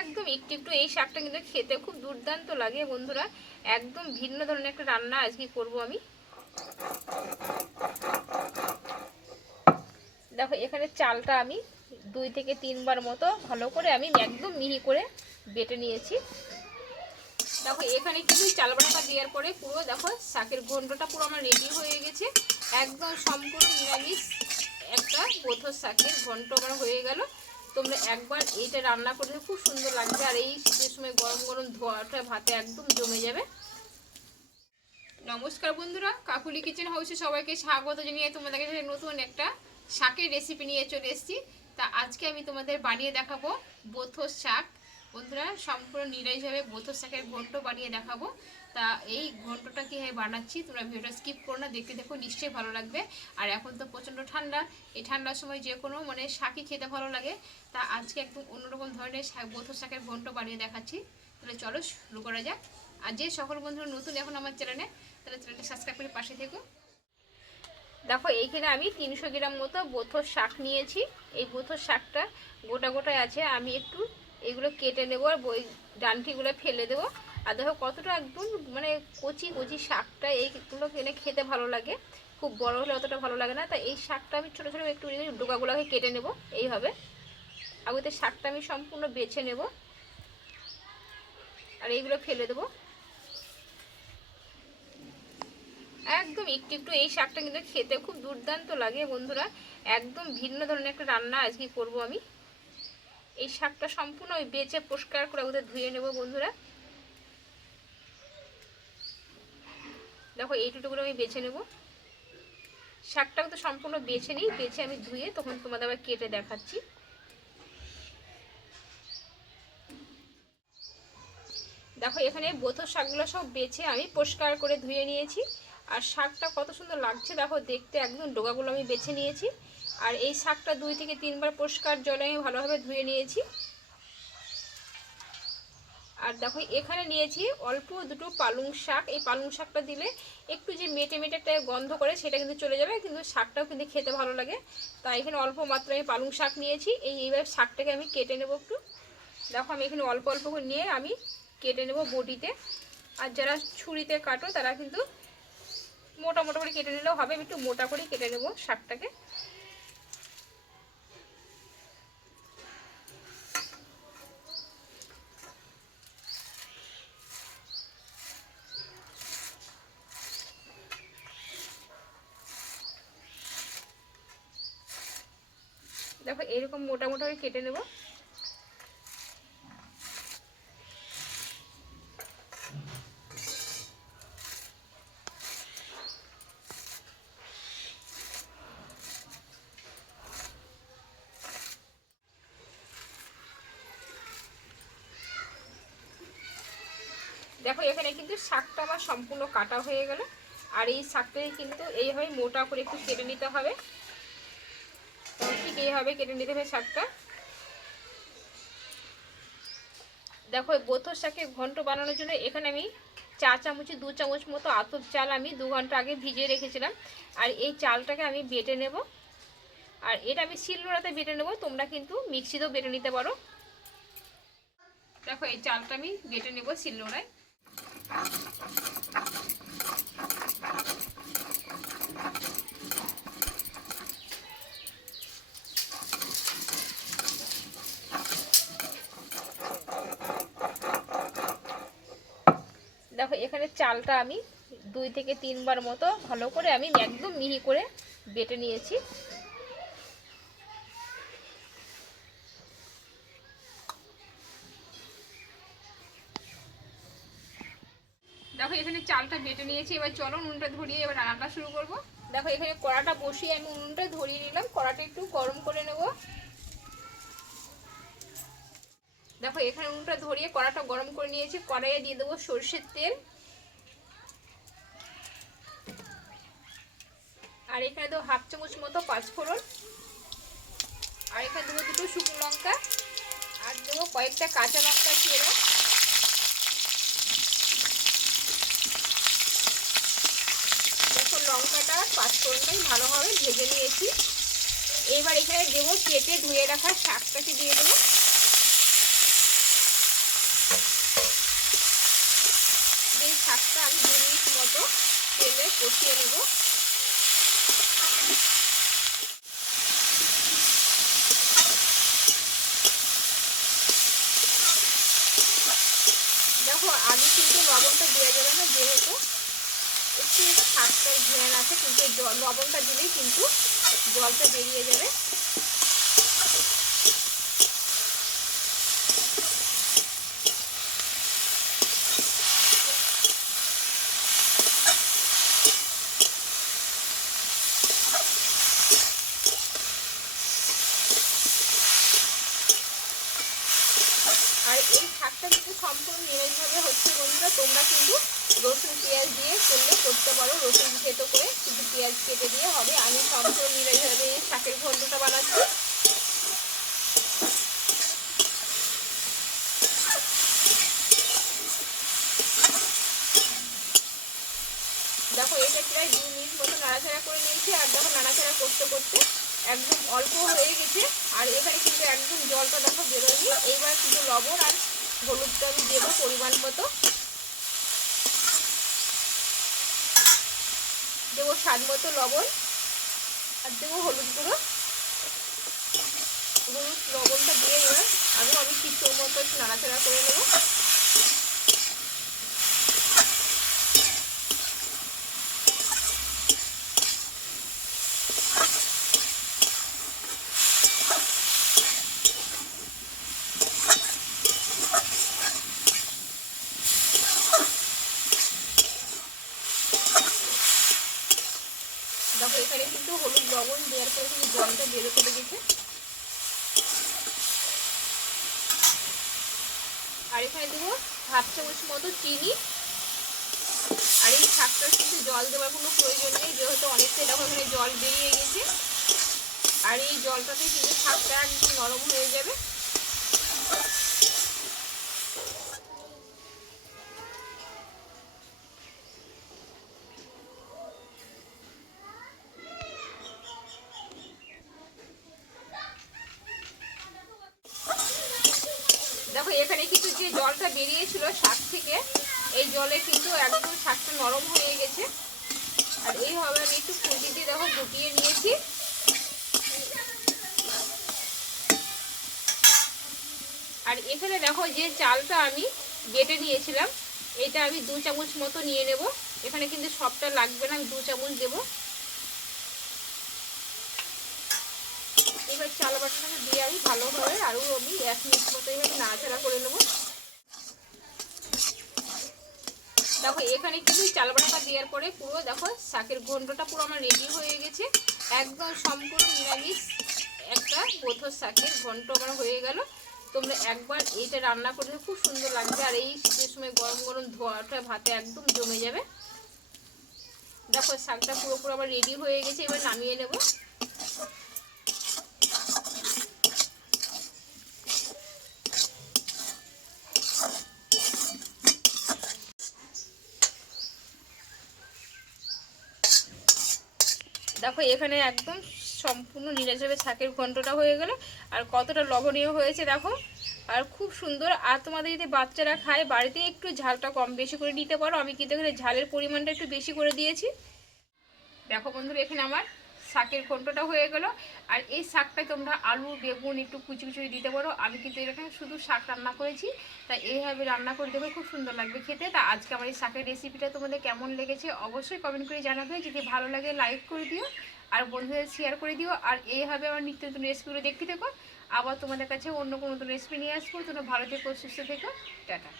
একদম একটু একটু এই শাকটা কিন্তু খেতে খুব দুর্দান্ত লাগে বন্ধুরা। একদম ভিন্ন ধরনের একটা রান্না আজকে করব আমি। দেখো, এখানে চালটা আমি দুই থেকে তিনবার মতো ভালো করে আমি একদম মিহি করে বেটে নিয়েছি। দেখো, এখানে কিন্তু চাল বাটাটা দেওয়ার পরে পুরো দেখো, শাকের ঘন্টটা পুরো আমার রেডি হয়ে গেছে। একদম সম্পূর্ণ নিরামিষ একটা বোথর শাকের ঘন্ট আমার হয়ে গেল। তোমরা একবার এইটা রান্না করলে খুব সুন্দর লাগবে। আর এই শীতের সময় গরম গরম ধোয়াটা ভাতে একদম জমে যাবে। নমস্কার বন্ধুরা, কাকুলি কিচেন হাউসে সবাইকে স্বাগত জানিয়ে তোমাদের কাছে নতুন একটা শাকের রেসিপি নিয়ে চলে এসেছি। তা আজকে আমি তোমাদের বানিয়ে দেখাবো বোথর শাক। বন্ধুরা, সম্পূর্ণ নিরামিষভাবে বোথর শাকের ঘন্ট বানিয়ে দেখাবো। তা এই ঘন্টটা কীভাবে বানাচ্ছি, তোমরা ভিডিওটা স্কিপ করো না, দেখতে দেখো নিশ্চয়ই ভালো লাগবে। আর এখন তো প্রচণ্ড ঠান্ডা, এই ঠান্ডার সময় যে কোনো মানে শাকই খেতে ভালো লাগে। তা আজকে একদম অন্যরকম ধরনের শাক বোথর শাকের ঘন্ট বানিয়ে দেখাচ্ছি। তাহলে চলো শুরু করা যাক। আর যে সকল বন্ধুরা নতুন এখন আমার চ্যানেলে, তাহলে চ্যানেলটা সাবস্ক্রাইব করে পাশে থেকো। দেখো, এইখানে আমি তিনশো গ্রাম মতো বোথর শাক নিয়েছি। এই বোথর শাকটা গোটা গোটায় আছে, আমি একটু এগুলো কেটে নেব আর বই ডান্ঠিগুলো ফেলে দেবো। আর দেখো কতটা একদম মানে কচি কচি শাকটা এইগুলো এনে খেতে ভালো লাগে। খুব বড় হলে অতটা ভালো লাগে না। তাই এই শাকটা আমি ছোটো ছোটো একটু ডোকাগুলোকে কেটে নেব এইভাবে। আগুতে শাকটা আমি সম্পূর্ণ বেছে নেব। আর এইগুলো ফেলে দেবো। একদম একটু একটু এই শাকটা কিন্তু খেতে খুব দুর্দান্ত লাগে বন্ধুরা। একদম ভিন্ন ধরনের একটা রান্না আজকে করব আমি। এই শাকটা সম্পূর্ণ ওই বেচে পরিষ্কার করে ওদের ধুয়ে নেব বন্ধুরা। দেখো এইটুকুগুলো আমি বেছে নেব। শাকটাও তো সম্পূর্ণ বেছে নিই, বেছে আমি ধুয়ে তখন তোমাদের আবার কেটে দেখাচ্ছি। দেখো এখানে বোথর শাকগুলো সব বেছে আমি পরিষ্কার করে ধুয়ে নিয়েছি। আর শাকটা কত সুন্দর লাগছে, দেখো দেখতে একদম ডোগাগুলো আমি বেছে নিয়েছি। আর এই শাকটা দুই থেকে তিনবার পরিষ্কার জলে আমি ভালোভাবে ধুয়ে নিয়েছি। আর দেখো এখানে নিয়েছি অল্প দুটো পালং শাক। এই পালং শাকটা দিলে একটু যে মেটে মেটে একটা গন্ধ করে সেটা কিন্তু চলে যাবে, কিন্তু শাকটাও কিন্তু খেতে ভালো লাগে। তাই এখানে অল্প মাত্রায় আমি পালং শাক নিয়েছি। এই এইভাবে শাকটাকে আমি কেটে নেব একটু। দেখো আমি এখানে অল্প অল্প করে নিয়ে আমি কেটে নেব বটিতে। আর যারা ছুরিতে কাটো তারা কিন্তু মোটা মোটা করে কেটে নিলেও হবে। আমি একটু মোটা করে কেটে নেব শাকটাকে। দেখো, এরকম মোটা মোটা করে কেটে নেব। দেখো, এখানে কিন্তু শাকটা আমার সম্পূর্ণ কাটা হয়ে গেল। আর এই শাকটাকে কিন্তু এইভাবে মোটা করে একটু কেটে নিতে হবে। এইভাবে কেটে নিতে হবে শাকটা। দেখো বোথর শাকে ঘন্ট বানানোর জন্য এখানে আমি চা চামচে, দু চামচ মতো আতপ চাল আমি দু ঘণ্টা আগে ভিজিয়ে রেখেছিলাম। আর এই চালটাকে আমি বেটে নেব। আর এটা আমি শিলনোড়াতে বেটে নেব, তোমরা কিন্তু মিক্সিতেও বেটে নিতে পারো। দেখো, এই চালটা আমি বেটে নেব শিলনোড়ায়। দেখো, এখানে চালটা আমি দুই থেকে তিনবার মতো ভালো করে আমি একদম মিহি করে বেটে নিয়েছি। দেখো, এখানে চালটা বেটে নিয়েছি। এবার চলো উনুনটা ধরিয়ে এবার রান্নাটা শুরু করব। দেখো, এখানে কড়াটা বসিয়ে আমি উনুনটা ধরিয়ে নিলাম। কড়াটা একটু গরম করে নেব। দেখো, এখানে উনুনটা ধরিয়ে কড়াটা গরম করে নিয়েছি। কড়াইয়ে দিয়ে দেবো সর্ষের তেল। আর এখানে দেবো হাফ চামচ মতো পাঁচফোড়ন। আর এখানে দেবো দুটো শুকনো লঙ্কা। আর দেবো কয়েকটা কাঁচা লঙ্কা ছেড়ে দেখো, লঙ্কাটা পাঁচফোড়নটাই ভালোভাবে ভেজে নিয়েছি। এবার এখানে দেবো কেটে ধুয়ে রাখা শাকটাকে দিয়ে দেবো। শাকটা আমি দু মিনিট মতো তেলে কষিয়ে নেব। দেখো আগে কিন্তু লবণটা দেওয়া যাবে না যেহেতু। একটু শাকটার ঘ্রাণ আছে, কিন্তু লবণটা দিলেই কিন্তু জলটা বেরিয়ে যাবে আর এই শাকটা কিন্তু সম্পূর্ণ নিরামিষভাবে হচ্ছে বন্ধুরা তোমরা কিন্তু রসুন পেঁয়াজ দিয়ে পারো রসুন খেতো করে কিন্তু পেঁয়াজ কেটে দিয়ে হবে। আমি সম্পূর্ণ এই শাকের ঘন্টটা বানাচ্ছি। দেখো, এটা প্রায় দু মিনিট মতো নাড়াচাড়া করে নিয়েছি আর দেখো নাড়াচাড়া করতে করতে একদম অল্প হয়ে গেছে। আর এখানে কিন্তু একদম জলটা দেখো বেরোয়নি। এইবার কিন্তু লবণ আর হলুদটা আমি দেবো পরিমাণ মতো। দেবো স্বাদ মতো লবণ আর দেবো হলুদ গুঁড়ো। হলুদ, লবণটা দিয়ে এবার আমি আমি কিছু মতো একটু নাড়াচাড়া করে নেব দেখো এখানে কিন্তু হলুদ লবণ দেওয়ার পরে কিন্তু জলটা বেরোতে লেগেছে আর এখানে দেবো হাফ চামচ মতো চিনি। আর এই শাকটার কিন্তু জল দেওয়ার কোনো প্রয়োজন নেই, যেহেতু অনেকটাই দেখো এখানে জল বেরিয়ে গেছে। আর এই জলটাতে কিন্তু শাকটা একদম নরম হয়ে যাবে। জলটা বেরিয়েছিল শাক থেকে। এই জলে কিন্তু একদম শাকটা নরম হয়ে গেছে। আর এইভাবে আমি একটু দিয়ে দেখো গুটিয়ে নিয়েছি। আর এখানে দেখো, যে চালটা আমি বেটে নিয়েছিলাম, এটা আমি দু চামচ মতো নিয়ে নেব। এখানে কিন্তু সবটা লাগবে না, আমি দু চামচ দেবো। এবার চাল বাটাটাকে দিয়ে আমি ভালোভাবে, আরও আমি এক মিনিট মতো এবার নাড়াচাড়া করে নেব। দেখো, এখানে কিন্তু চাল বাটাটা দেওয়ার পরে পুরো দেখো, শাকের ঘন্টটা পুরো আমার রেডি হয়ে গেছে। একদম সম্পূর্ণ নিরামিষ একটা বোথর শাকের ঘন্ট আমার হয়ে গেল। তোমরা একবার এইটা রান্না করলে খুব সুন্দর লাগবে। আর এই শীতের সময় গরম গরম ধোয়াটা ভাতে একদম জমে যাবে। দেখো, শাকটা পুরোপুরো আমার রেডি হয়ে গেছে, এবার নামিয়ে নেব। দেখো, এখানে একদম সম্পূর্ণ নিরাজভাবে শাকের ঘন্টটা হয়ে গেল। আর কতটা লবণীয় হয়েছে দেখো। আর খুব সুন্দর। আর তোমাদের যদি বাচ্চারা খায়, বাড়িতে একটু ঝালটা কম বেশি করে নিতে পারো। আমি কিন্তু এখানে ঝালের পরিমাণটা একটু বেশি করে দিয়েছি। দেখো বন্ধুরা, এখানে আমার শাকের ঘন্টটা হয়ে গেল। আর এই শাকটায় তোমরা আলু, বেগুন একটু কুচি কুচি দিতে পারো। আমি কিন্তু এরকম শুধু শাক রান্না করেছি। তাই এইভাবে রান্না করে দেবে খুব সুন্দর লাগবে খেতে। তা আজকে আমার এই শাকের রেসিপিটা তোমাদের কেমন লেগেছে অবশ্যই কমেন্ট করে জানাবে। যদি ভালো লাগে লাইক করে দিও। আর বন্ধুদের শেয়ার করে দিও। আর এইভাবে আমার নিত্য নতুন রেসিপিগুলো দেখতে থেকো। আবার তোমাদের কাছে অন্য কোনো নতুন রেসিপি নিয়ে আসব। তোমরা ভালো থেকো, সুস্থ থেকো। টাটা।